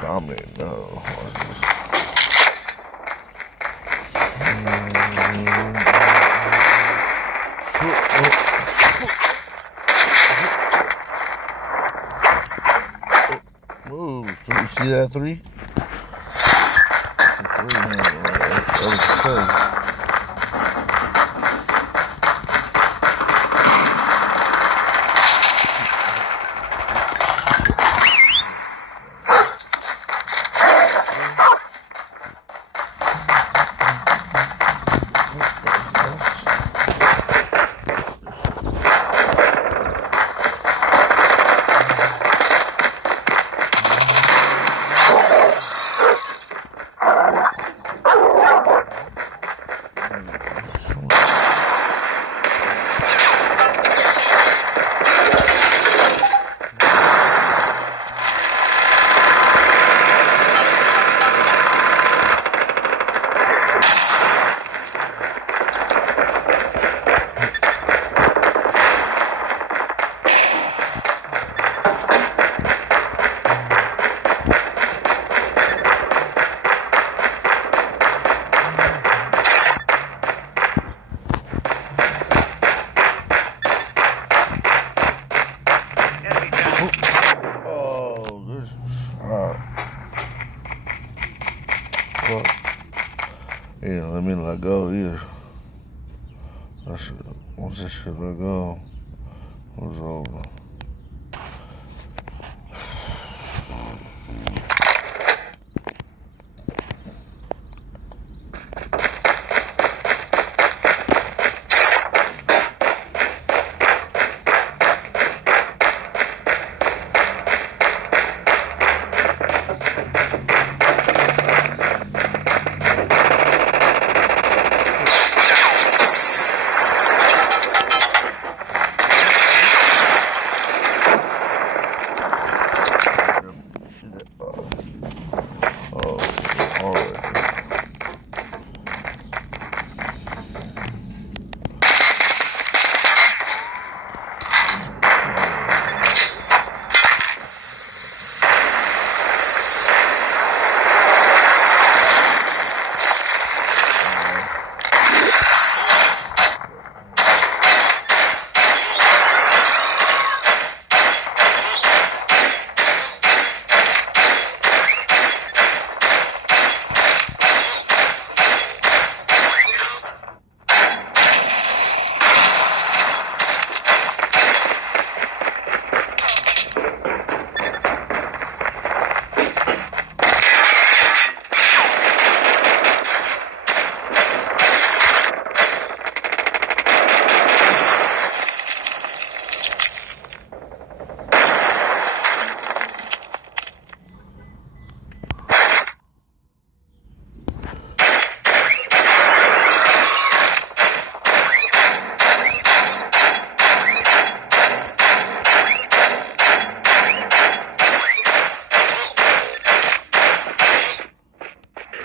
Dominate, no. What's this? Move. You see that 3? Yeah, let me let go either. Once this shit let go, it was over.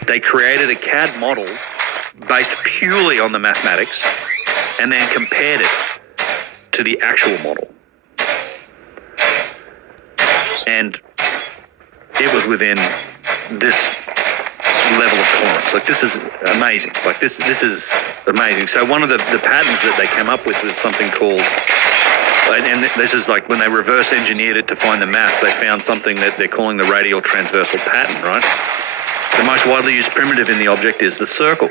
They created a CAD model based purely on the mathematics and then compared it to the actual model. And it was within this level of tolerance. Like, this is amazing. Like, this is amazing. So one of the patterns that they came up with was something called, and this is like when they reverse engineered it to find the mass, they found something that they're calling the radial transversal pattern, right? The most widely used primitive in the object is the circle.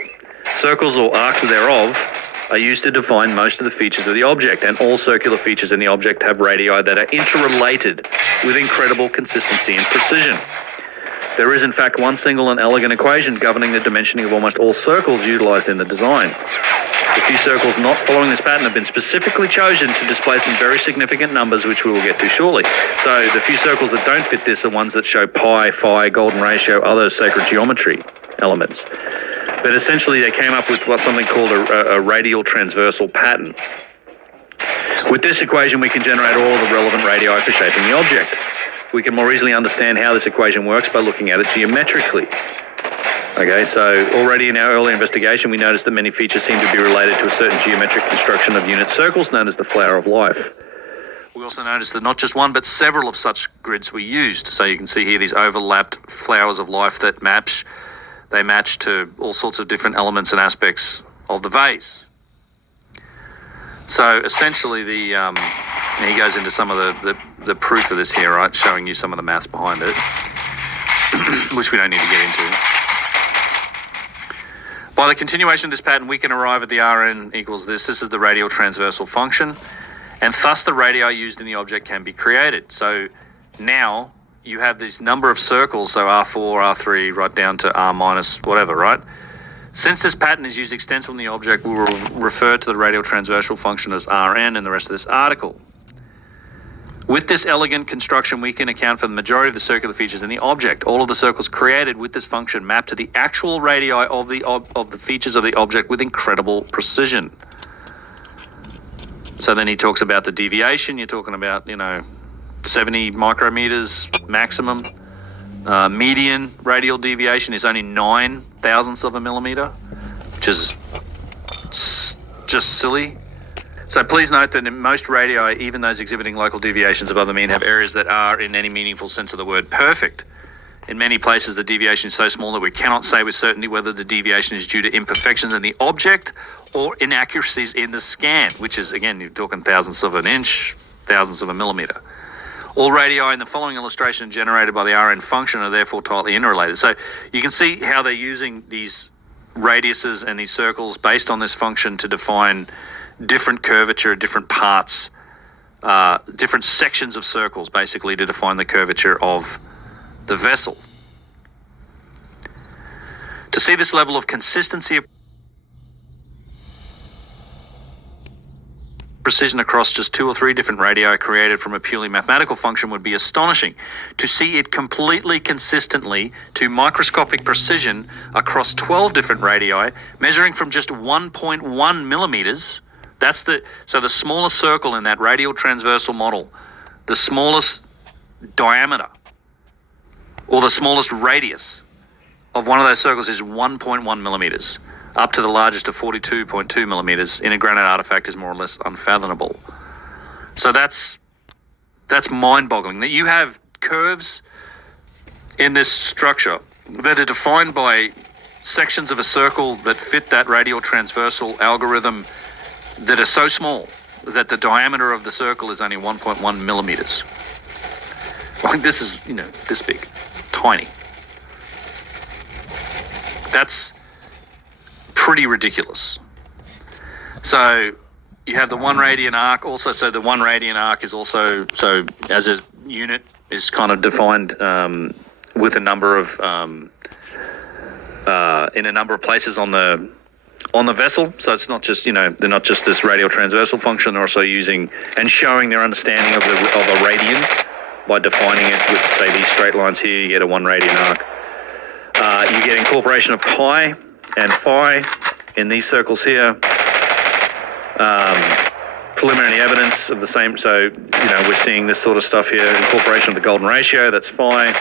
Circles or arcs thereof are used to define most of the features of the object, and all circular features in the object have radii that are interrelated with incredible consistency and precision. There is in fact one single and elegant equation governing the dimensioning of almost all circles utilized in the design. The few circles not following this pattern have been specifically chosen to display some very significant numbers, which we will get to shortly. So the few circles that don't fit this are ones that show pi, phi, golden ratio, other sacred geometry elements. But essentially they came up with something called a radial transversal pattern. With this equation, we can generate all of the relevant radii for shaping the object. We can more easily understand how this equation works by looking at it geometrically. Okay, so already in our early investigation, we noticed that many features seem to be related to a certain geometric construction of unit circles known as the flower of life. We also noticed that not just one, but several of such grids were used. So you can see here these overlapped flowers of life that match to all sorts of different elements and aspects of the vase. So essentially he goes into some of the proof of this here, right, showing you some of the maths behind it, which we don't need to get into. By the continuation of this pattern, we can arrive at the Rn equals this. This is the radial transversal function, and thus the radii used in the object can be created. So now you have this number of circles, so R4, R3, right down to R minus whatever, right? Since this pattern is used extensively in the object, we will refer to the radial transversal function as Rn in the rest of this article. With this elegant construction, we can account for the majority of the circular features in the object. All of the circles created with this function map to the actual radii of the features of the object with incredible precision. So then he talks about the deviation. You're talking about, 70 micrometers maximum. Median radial deviation is only 9 thousandths of a millimeter, which is just silly. So please note that in most radii, even those exhibiting local deviations above the mean, have areas that are, in any meaningful sense of the word, perfect. In many places, the deviation is so small that we cannot say with certainty whether the deviation is due to imperfections in the object or inaccuracies in the scan, which is, again, you're talking thousandths of an inch, thousandths of a millimeter. All radii in the following illustration generated by the Rn function are therefore tightly interrelated. So you can see how they're using these radiuses and these circles based on this function to define different curvature, different parts, different sections of circles, basically, to define the curvature of the vessel. To see this level of consistency of precision across just 2 or 3 different radii created from a purely mathematical function would be astonishing. To see it completely consistently to microscopic precision across 12 different radii, measuring from just 1.1 millimeters, so the smallest circle in that radial transversal model, the smallest diameter or the smallest radius of one of those circles is 1.1 millimeters. Up to the largest of 42.2 millimeters in a granite artifact is more or less unfathomable. So that's mind-boggling, that you have curves in this structure that are defined by sections of a circle that fit that radial transversal algorithm that are so small that the diameter of the circle is only 1.1 millimeters. Like, this is, this big, tiny. That's pretty ridiculous. So you have the 1 radian arc also. So the 1 radian arc is also, so as a unit, is kind of defined with a number of in a number of places on the vessel. So it's not just, they're not just this radial transversal function, they're also using and showing their understanding of a radian by defining it with, say, these straight lines here. You get a 1 radian arc. You get incorporation of pi and phi in these circles here. Preliminary evidence of the same, so, we're seeing this sort of stuff here. Incorporation of the golden ratio, that's phi.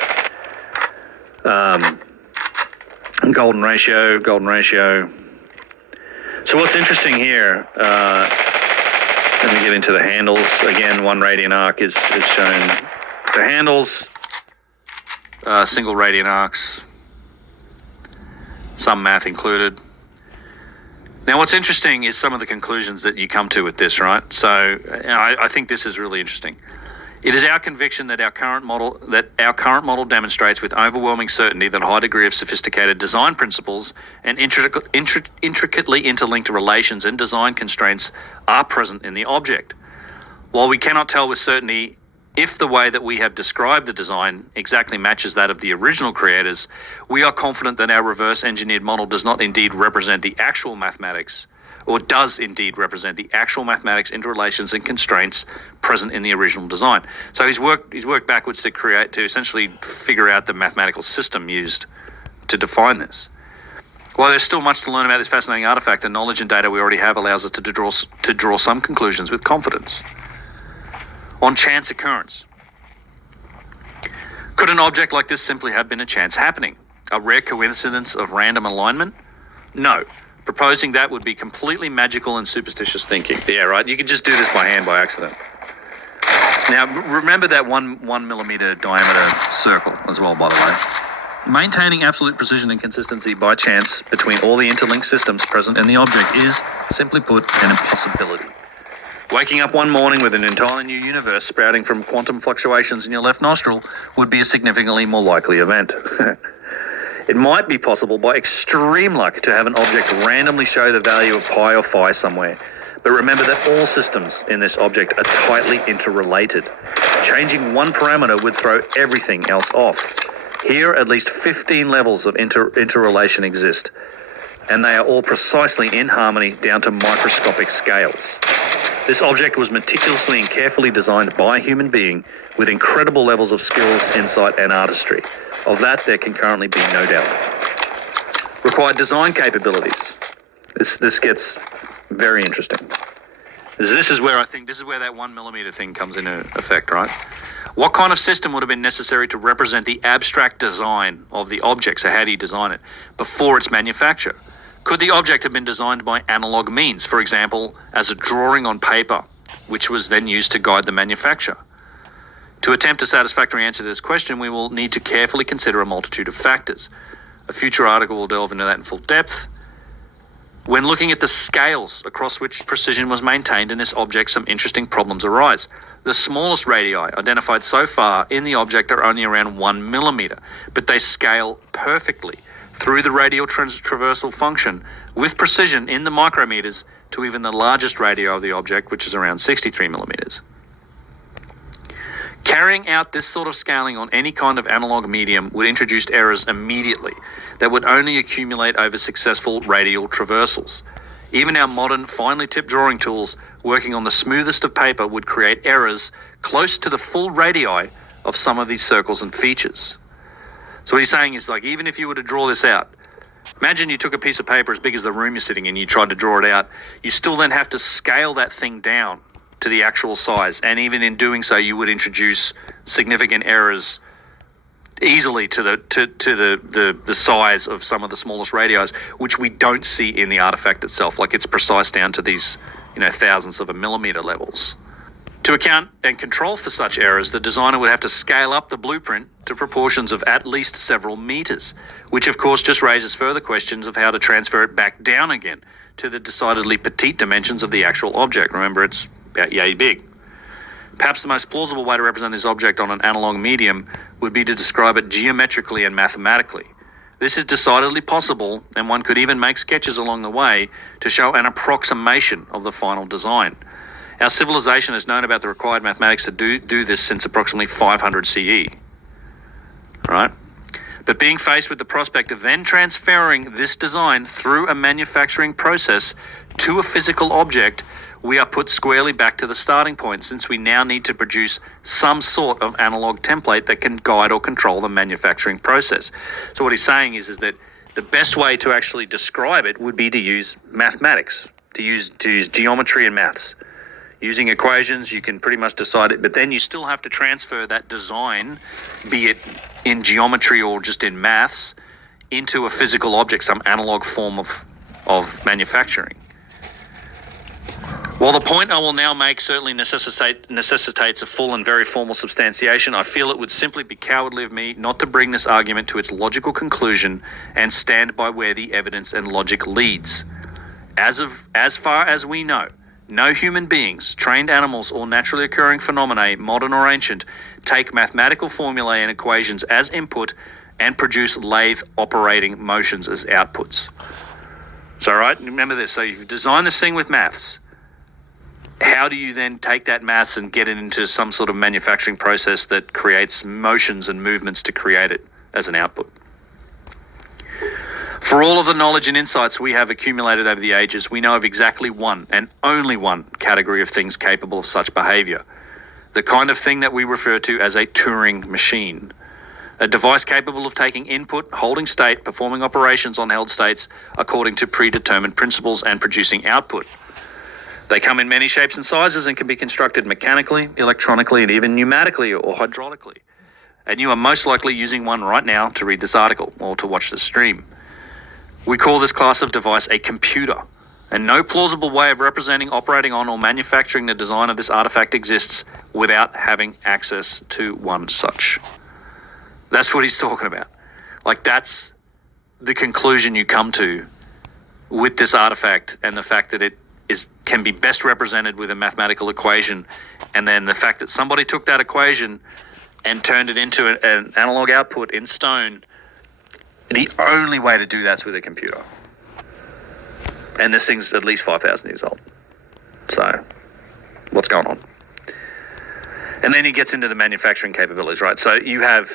Golden ratio. So what's interesting here, let me get into the handles. Again, 1 radian arc is shown. The handles, single radian arcs, some math included. Now, what's interesting is some of the conclusions that you come to with this, right? So I think this is really interesting. It is our conviction that our current model demonstrates with overwhelming certainty that a high degree of sophisticated design principles and intricately interlinked relations and design constraints are present in the object. While we cannot tell with certainty if the way that we have described the design exactly matches that of the original creators, we are confident that our reverse engineered model does not indeed represent the actual mathematics, or does indeed represent the actual mathematics, interrelations and constraints present in the original design. So he's worked backwards to essentially figure out the mathematical system used to define this. While there's still much to learn about this fascinating artifact, the knowledge and data we already have allows us to draw some conclusions with confidence. On chance occurrence. Could an object like this simply have been a chance happening? A rare coincidence of random alignment? No. Proposing that would be completely magical and superstitious thinking. Yeah, right. You could just do this by hand by accident. Now, remember that 1 millimeter diameter circle as well, by the way. Maintaining absolute precision and consistency by chance between all the interlinked systems present in the object is, simply put, an impossibility. Waking up one morning with an entirely new universe sprouting from quantum fluctuations in your left nostril would be a significantly more likely event. It might be possible by extreme luck to have an object randomly show the value of pi or phi somewhere. But remember that all systems in this object are tightly interrelated. Changing one parameter would throw everything else off. Here, at least 15 levels of interrelation exist, and they are all precisely in harmony down to microscopic scales. This object was meticulously and carefully designed by a human being with incredible levels of skills, insight, and artistry. Of that, there can currently be no doubt. Required design capabilities. This gets very interesting. This is where that 1 millimeter thing comes into effect, right? What kind of system would have been necessary to represent the abstract design of the object? So how do you design it before its manufacture? Could the object have been designed by analog means, for example, as a drawing on paper, which was then used to guide the manufacture? To attempt a satisfactory answer to this question, we will need to carefully consider a multitude of factors. A future article will delve into that in full depth. When looking at the scales across which precision was maintained in this object, some interesting problems arise. The smallest radii identified so far in the object are only around 1 millimeter, but they scale perfectly through the radial traversal function with precision in the micrometers to even the largest radii of the object, which is around 63 millimeters. Carrying out this sort of scaling on any kind of analog medium would introduce errors immediately that would only accumulate over successful radial traversals. Even our modern, finely tipped drawing tools working on the smoothest of paper would create errors close to the full radii of some of these circles and features. So what he's saying is, like, even if you were to draw this out, imagine you took a piece of paper as big as the room you're sitting in, you tried to draw it out, you still then have to scale that thing down to the actual size, and even in doing so you would introduce significant errors easily to the size of some of the smallest radii, which we don't see in the artifact itself. Like, it's precise down to these, thousandths of a millimeter levels. To account and control for such errors, the designer would have to scale up the blueprint to proportions of at least several meters, which of course just raises further questions of how to transfer it back down again to the decidedly petite dimensions of the actual object. Remember, it's about yay big. Perhaps the most plausible way to represent this object on an analog medium would be to describe it geometrically and mathematically. This is decidedly possible, and one could even make sketches along the way to show an approximation of the final design. Our civilization has known about the required mathematics to do this since approximately 500 CE. Right? But being faced with the prospect of then transferring this design through a manufacturing process to a physical object, we are put squarely back to the starting point, since we now need to produce some sort of analog template that can guide or control the manufacturing process. So what he's saying is that the best way to actually describe it would be to use mathematics, to use geometry and maths. Using equations, you can pretty much decide it, but then you still have to transfer that design, be it in geometry or just in maths, into a physical object, some analog form of manufacturing. While the point I will now make certainly necessitates a full and very formal substantiation, I feel it would simply be cowardly of me not to bring this argument to its logical conclusion and stand by where the evidence and logic leads. As far as we know, no human beings, trained animals, or naturally occurring phenomena, modern or ancient, take mathematical formulae and equations as input and produce lathe operating motions as outputs. So, right, remember this. So you've designed this thing with maths. How do you then take that maths and get it into some sort of manufacturing process that creates motions and movements to create it as an output? For all of the knowledge and insights we have accumulated over the ages, we know of exactly one and only one category of things capable of such behavior. The kind of thing that we refer to as a Turing machine. A device capable of taking input, holding state, performing operations on held states according to predetermined principles, and producing output. They come in many shapes and sizes and can be constructed mechanically, electronically, and even pneumatically or hydraulically. And you are most likely using one right now to read this article or to watch the stream. We call this class of device a computer, and no plausible way of representing, operating on, or manufacturing the design of this artifact exists without having access to one such. That's what he's talking about. Like, that's the conclusion you come to with this artifact, and the fact that it can be best represented with a mathematical equation, and then the fact that somebody took that equation and turned it into an analog output in stone. The only way to do that's with a computer. And this thing's at least 5,000 years old. So, what's going on? And then he gets into the manufacturing capabilities, right? So you have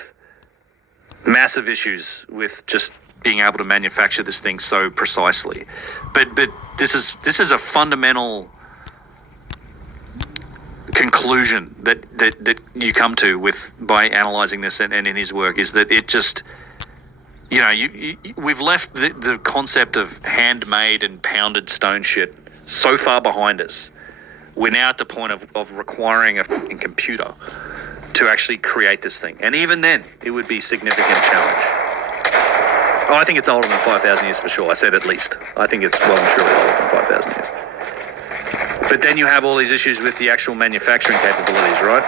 massive issues with just being able to manufacture this thing so precisely. But this is a fundamental conclusion that you come to by analyzing this and in his work, is that it just, we've left the concept of handmade and pounded stone shit so far behind us. We're now at the point of requiring a fucking computer to actually create this thing. And even then, it would be a significant challenge. Oh, I think it's older than 5,000 years for sure. I said at least. I think it's well and truly older than 5,000 years. But then you have all these issues with the actual manufacturing capabilities, right?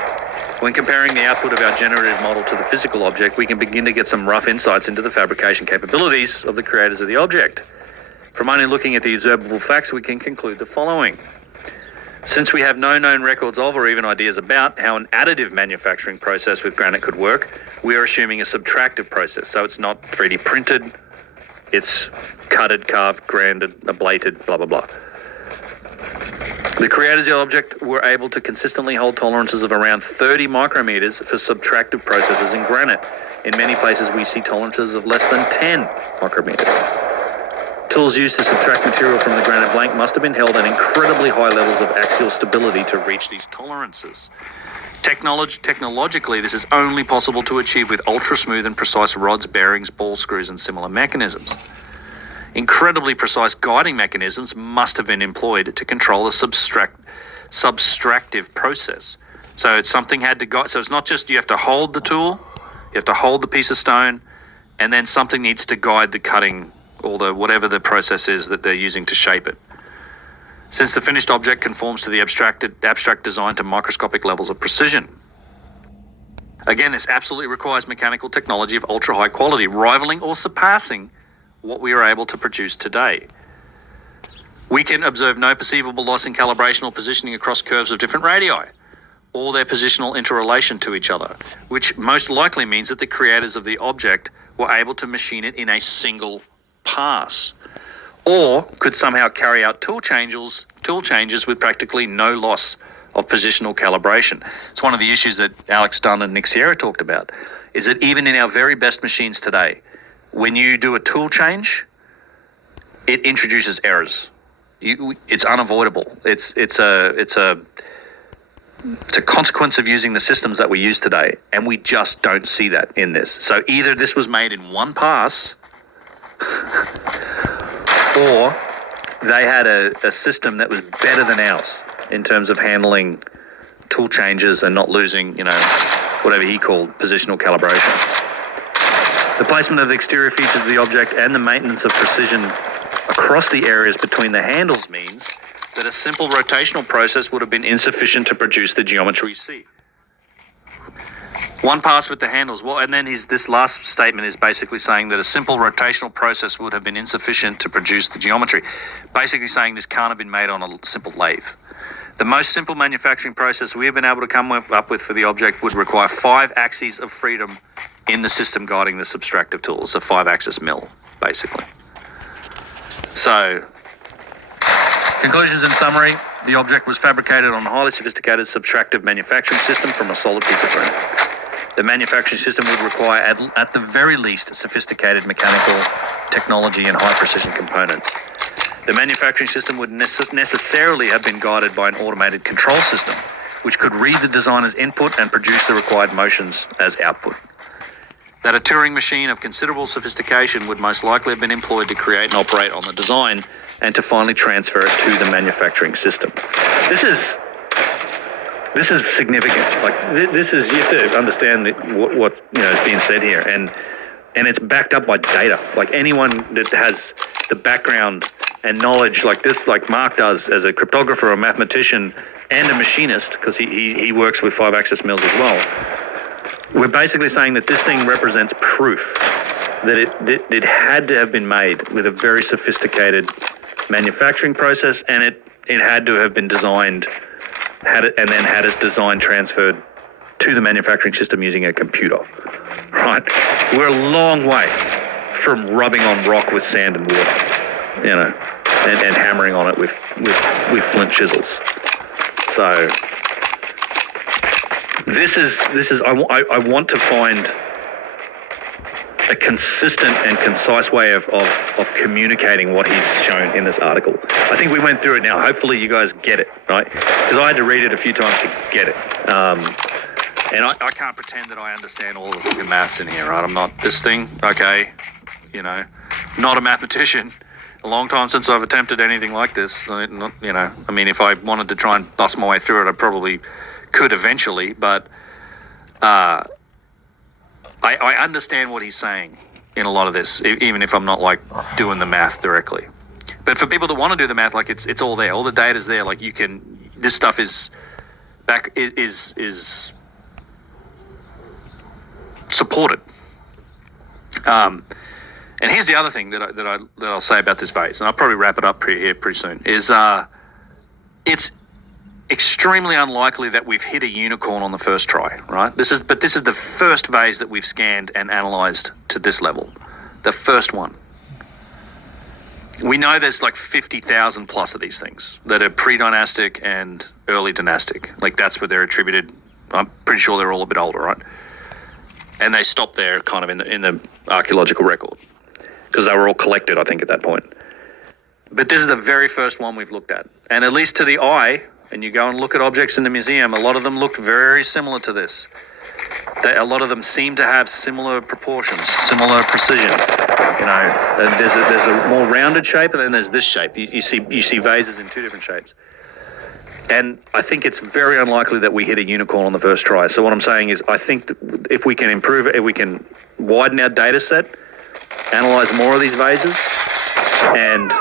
When comparing the output of our generative model to the physical object, we can begin to get some rough insights into the fabrication capabilities of the creators of the object. From only looking at the observable facts, we can conclude the following. Since we have no known records of or even ideas about how an additive manufacturing process with granite could work, we are assuming a subtractive process. So it's not 3D printed, it's cutted, carved, grinded, ablated, blah, blah, blah. The creators of the object were able to consistently hold tolerances of around 30 micrometers for subtractive processes in granite. In many places, we see tolerances of less than 10 micrometers. Tools used to subtract material from the granite blank must have been held at incredibly high levels of axial stability to reach these tolerances. Technologically, this is only possible to achieve with ultra-smooth and precise rods, bearings, ball screws, and similar mechanisms. Incredibly precise guiding mechanisms must have been employed to control the subtractive process. So it's something had to guide. So it's not just you have to hold the tool, you have to hold the piece of stone, and then something needs to guide the cutting or the whatever the process is that they're using to shape it. Since the finished object conforms to the abstract design to microscopic levels of precision. Again, this absolutely requires mechanical technology of ultra high quality, rivaling or surpassing what we are able to produce today. We can observe no perceivable loss in calibration or positioning across curves of different radii, or their positional interrelation to each other, which most likely means that the creators of the object were able to machine it in a single pass, or could somehow carry out tool changes with practically no loss of positional calibration. It's one of the issues that Alex Dunn and Nick Sierra talked about, is that even in our very best machines today, when you do a tool change, it introduces errors. It's unavoidable. It's a consequence of using the systems that we use today, and we just don't see that in this. So either this was made in one pass, or they had a system that was better than ours in terms of handling tool changes and not losing, whatever he called positional calibration. The placement of the exterior features of the object and the maintenance of precision across the areas between the handles means that a simple rotational process would have been insufficient to produce the geometry we see. One pass with the handles. Well, and then this last statement is basically saying that a simple rotational process would have been insufficient to produce the geometry. Basically saying this can't have been made on a simple lathe. The most simple manufacturing process we have been able to come up with for the object would require 5 axes of freedom in the system guiding the subtractive tools, a 5-axis mill, basically. So, conclusions in summary, the object was fabricated on a highly sophisticated subtractive manufacturing system from a solid piece of granite. The manufacturing system would require, at the very least, sophisticated mechanical technology and high-precision components. The manufacturing system would necessarily have been guided by an automated control system, which could read the designer's input and produce the required motions as output. that a Turing machine of considerable sophistication would most likely have been employed to create and operate on the design and to finally transfer it to the manufacturing system. This is significant. Like this is, you have to understand what is being said here, and it's backed up by data. Like anyone that has the background and knowledge like this, like Mark does as a cryptographer, a mathematician, and a machinist, because he works with 5-axis mills as well. We're basically saying that this thing represents proof that it had to have been made with a very sophisticated manufacturing process, and it had to have been designed, and then had its design transferred to the manufacturing system using a computer. Right? We're a long way from rubbing on rock with sand and water, and hammering on it with flint chisels. So this is I want to find a consistent and concise way of communicating what he's shown in this article. I think we went through it now. Hopefully you guys get it, right? Because I had to read it a few times to get it. And I can't pretend that I understand all of the maths in here, right? I'm not this thing, okay, not a mathematician. A long time since I've attempted anything like this. I mean, if I wanted to try and bust my way through it, I probably could eventually, but I understand what he's saying in a lot of this, even if I'm not like doing the math directly. But for people that want to do the math, like it's all there, all the data's there. Like this stuff is supported. And here's the other thing that I'll say about this vase, and I'll probably wrap it up pretty soon. Is it's extremely unlikely that we've hit a unicorn on the first try, right? This is the first vase that we've scanned and analyzed to this level, the first one. We know there's like 50,000 plus of these things that are pre-dynastic and early dynastic. Like that's where they're attributed. I'm pretty sure they're all a bit older, right? And they stop there kind of in the archaeological record, because they were all collected, I think, at that point. But this is the very first one we've looked at. And at least to the eye, and you go and look at objects in the museum, a lot of them looked very similar to this. A lot of them seem to have similar proportions, similar precision. There's the more rounded shape, and then there's this shape. You see vases in two different shapes. And I think it's very unlikely that we hit a unicorn on the first try. So what I'm saying is, I think if we can improve it, if we can widen our data set, analyze more of these vases, and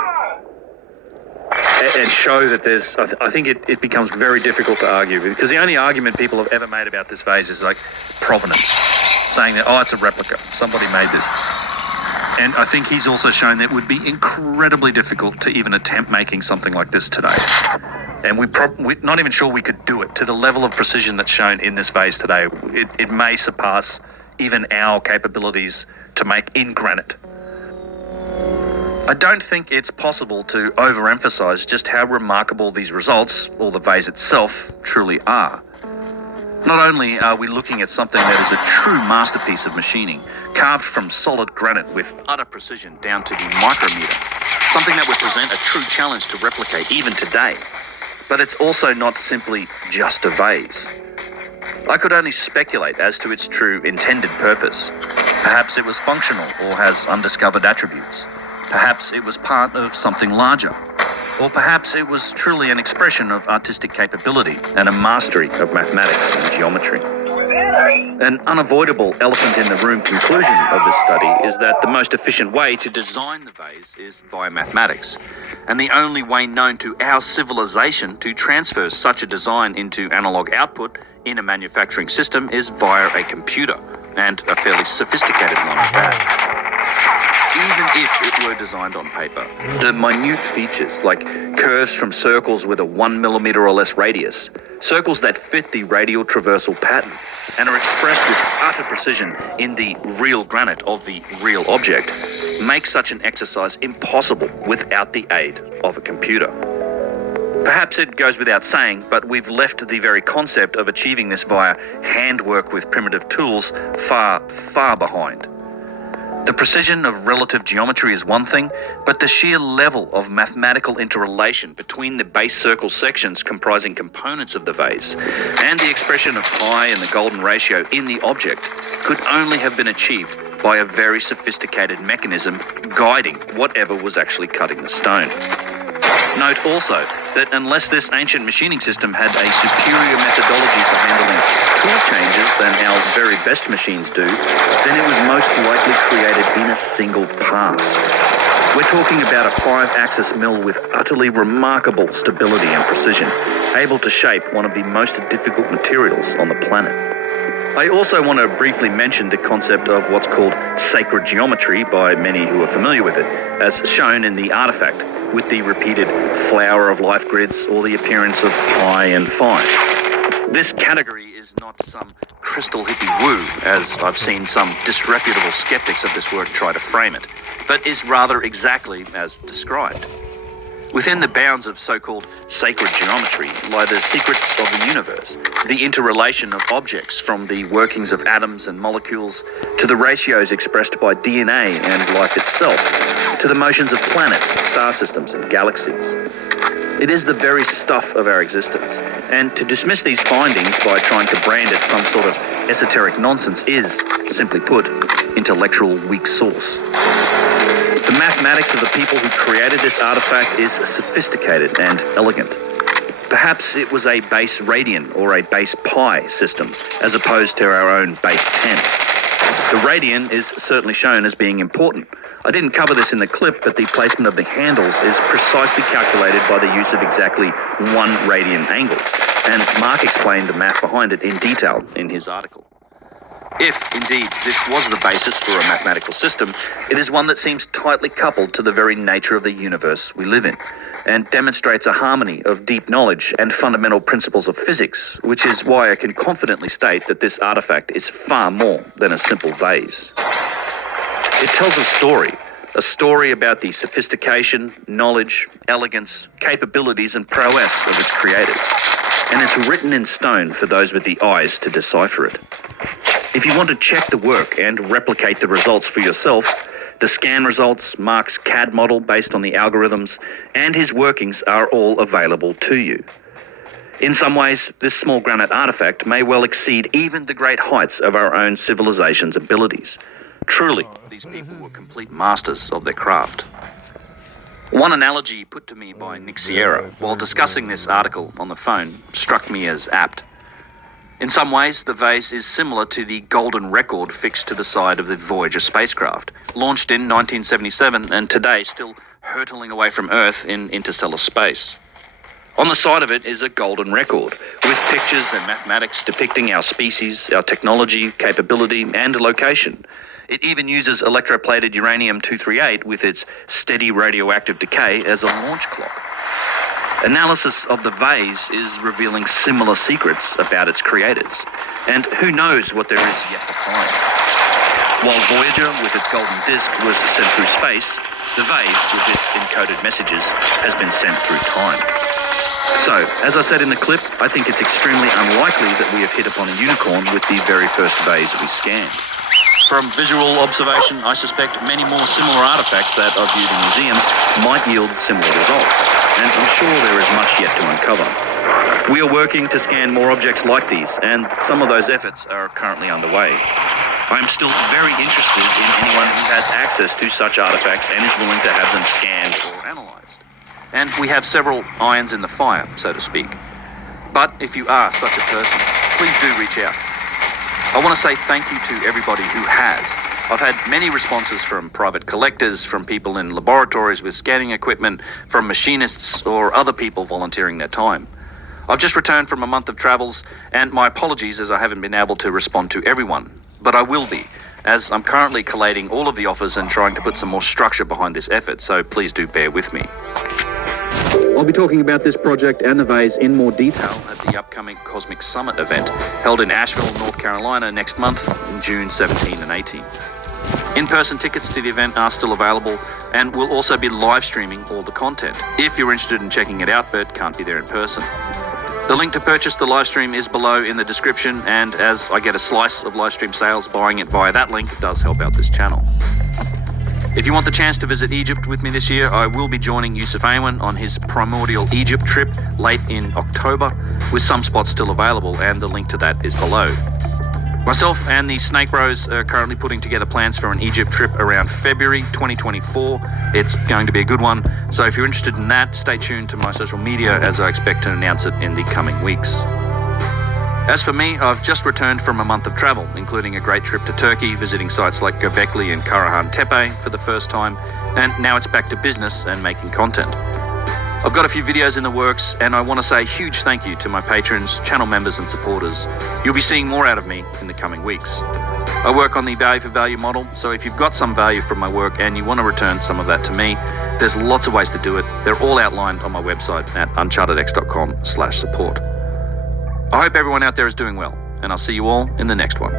show that there's, I think it becomes very difficult to argue, because the only argument people have ever made about this vase is like provenance, saying that, it's a replica, somebody made this. And I think he's also shown that it would be incredibly difficult to even attempt making something like this today. And we're not even sure we could do it to the level of precision that's shown in this vase today. It may surpass even our capabilities to make in granite. I don't think it's possible to overemphasize just how remarkable these results, or the vase itself, truly are. Not only are we looking at something that is a true masterpiece of machining, carved from solid granite with utter precision down to the micrometer, something that would present a true challenge to replicate even today, but it's also not simply just a vase. I could only speculate as to its true intended purpose. Perhaps it was functional or has undiscovered attributes. Perhaps it was part of something larger. Or perhaps it was truly an expression of artistic capability and a mastery of mathematics and geometry. An unavoidable elephant in the room conclusion of this study is that the most efficient way to design the vase is via mathematics, and the only way known to our civilization to transfer such a design into analog output in a manufacturing system is via a computer, and a fairly sophisticated one at that. Even if it were designed on paper, the minute features like curves from circles with a 1 millimeter or less radius, circles that fit the radial traversal pattern and are expressed with utter precision in the real granite of the real object, make such an exercise impossible without the aid of a computer. Perhaps it goes without saying, but we've left the very concept of achieving this via handwork with primitive tools far, far behind. The precision of relative geometry is one thing, but the sheer level of mathematical interrelation between the base circle sections comprising components of the vase and the expression of pi and the golden ratio in the object could only have been achieved by a very sophisticated mechanism guiding whatever was actually cutting the stone. Note also that unless this ancient machining system had a superior methodology for handling tool changes than our very best machines do, then it was most likely created in a single pass. We're talking about a 5-axis mill with utterly remarkable stability and precision, able to shape one of the most difficult materials on the planet. I also want to briefly mention the concept of what's called sacred geometry by many who are familiar with it, as shown in the artifact, with the repeated flower of life grids or the appearance of pi and phi. This category is not some crystal hippie woo, as I've seen some disreputable skeptics of this work try to frame it, but is rather exactly as described. Within the bounds of so-called sacred geometry lie the secrets of the universe, the interrelation of objects from the workings of atoms and molecules to the ratios expressed by DNA and life itself, to the motions of planets, star systems, and galaxies. It is the very stuff of our existence, and to dismiss these findings by trying to brand it some sort of esoteric nonsense is, simply put, intellectual weak sauce. The mathematics of the people who created this artifact is sophisticated and elegant. Perhaps it was a base radian or a base pi system, as opposed to our own base 10. The radian is certainly shown as being important. I didn't cover this in the clip, but the placement of the handles is precisely calculated by the use of exactly 1 radian angles, and Mark explained the math behind it in detail in his article. If, indeed, this was the basis for a mathematical system, it is one that seems tightly coupled to the very nature of the universe we live in, and demonstrates a harmony of deep knowledge and fundamental principles of physics, which is why I can confidently state that this artifact is far more than a simple vase. It tells a story about the sophistication, knowledge, elegance, capabilities, and prowess of its creators, and it's written in stone for those with the eyes to decipher it. If you want to check the work and replicate the results for yourself, the scan results, Mark's CAD model based on the algorithms, and his workings are all available to you. In some ways, this small granite artifact may well exceed even the great heights of our own civilization's abilities. Truly, these people were complete masters of their craft. One analogy put to me by Nick Sierra while discussing this article on the phone struck me as apt. In some ways, the vase is similar to the golden record fixed to the side of the Voyager spacecraft, launched in 1977 and today still hurtling away from Earth in interstellar space. On the side of it is a golden record, with pictures and mathematics depicting our species, our technology, capability, and location. It even uses electroplated uranium-238 with its steady radioactive decay as a launch clock. Analysis of the vase is revealing similar secrets about its creators, and who knows what there is yet to find. While Voyager, with its golden disk, was sent through space, the vase, with its encoded messages, has been sent through time. So, as I said in the clip, I think it's extremely unlikely that we have hit upon a unicorn with the very first vase we scanned. From visual observation, I suspect many more similar artifacts that are viewed in museums might yield similar results, and I'm sure there is much yet to uncover. We are working to scan more objects like these, and some of those efforts are currently underway. I'm still very interested in anyone who has access to such artifacts and is willing to have them scanned or analysed. And we have several irons in the fire, so to speak. But if you are such a person, please do reach out. I want to say thank you to everybody who has. I've had many responses from private collectors, from people in laboratories with scanning equipment, from machinists or other people volunteering their time. I've just returned from a month of travels, and my apologies as I haven't been able to respond to everyone. But I will be, as I'm currently collating all of the offers and trying to put some more structure behind this effort, so please do bear with me. I'll be talking about this project and the vase in more detail at the upcoming Cosmic Summit event held in Asheville, North Carolina next month, June 17 and 18. In-person tickets to the event are still available, and we'll also be live streaming all the content if you're interested in checking it out but can't be there in person. The link to purchase the live stream is below in the description, and as I get a slice of live stream sales, buying it via that link does help out this channel. If you want the chance to visit Egypt with me this year, I will be joining Yusuf Ayman on his Primordial Egypt trip late in October, with some spots still available, and the link to that is below. Myself and the Snake Bros are currently putting together plans for an Egypt trip around February 2024. It's going to be a good one, so if you're interested in that, stay tuned to my social media as I expect to announce it in the coming weeks. As for me, I've just returned from a month of travel, including a great trip to Turkey, visiting sites like Göbekli and Karahan Tepe for the first time, and now it's back to business and making content. I've got a few videos in the works, and I want to say a huge thank you to my patrons, channel members and supporters. You'll be seeing more out of me in the coming weeks. I work on the value for value model, so if you've got some value from my work and you want to return some of that to me, there's lots of ways to do it. They're all outlined on my website at unchartedx.com/support. I hope everyone out there is doing well, and I'll see you all in the next one.